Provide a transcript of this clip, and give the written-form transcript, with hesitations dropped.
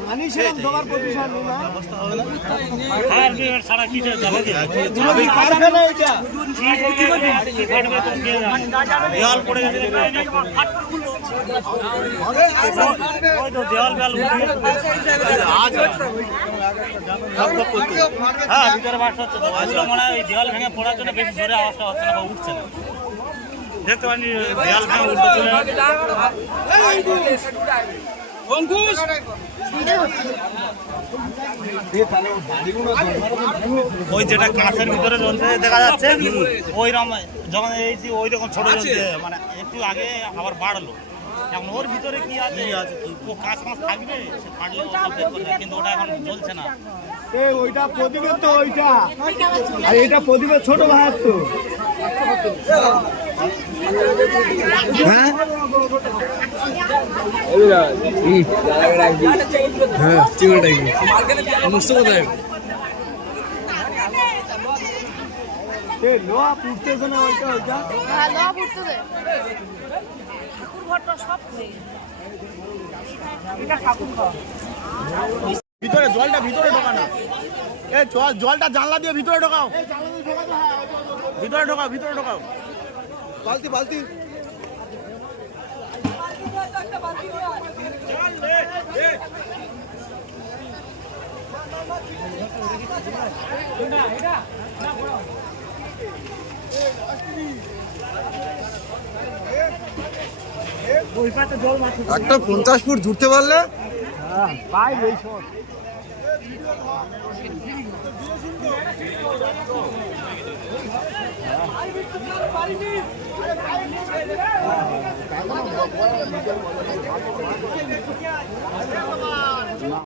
পানি সেরকম জমার প্রতিষ্ঠান নেই না সারা কি দেওয়াল পড়ে গেছে দেওয়াল হ্যাঁ ভিতরে বাস হচ্ছে তো মনে হয় দেওয়াল ভেঙে পড়ার জন্য বেশি জোরে আওয়াজটা হচ্ছে না বা উঠছে না দেখতে পাচ্ছি দেওয়াল ভেঙে উঠতে চলে ওই যেটা কাঁচের ভিতরে জ্বলতে দেখা যাচ্ছে ওইরকম যখন ওই রকম ছোট জ্বলছে মানে একটু আগে আবার বাড়লো এখন ওর ভিতরে কি আছে ও কাঁচ মাছ থাকবে সে ফাটলে কিন্তু ওটা এখন জ্বলছে না ওইটা প্রদীপের তো ওইটা আর এটা প্রদীপের ছোট ভাইয়ের তো হ্যাঁ হ্যাঁ চিংড়িটাই মুস্ত কোথায় লোহা পুড়তেছে না ওইটা ওইটা হ্যাঁ লোহা পুড়তেছে ঠাকুর ঘরটা সব এটা ঠাকুর ঘর ভিতরে জলটা ভিতরে ঢোকানো এই জলটা জানলা দিয়ে ভিতরে ঢোকাও ভিতরে ঢোকাও ভিতরে ঢোকাও বালতি বালতি একটা 50 ফুট ঘুরতে পারলে পাই এই শট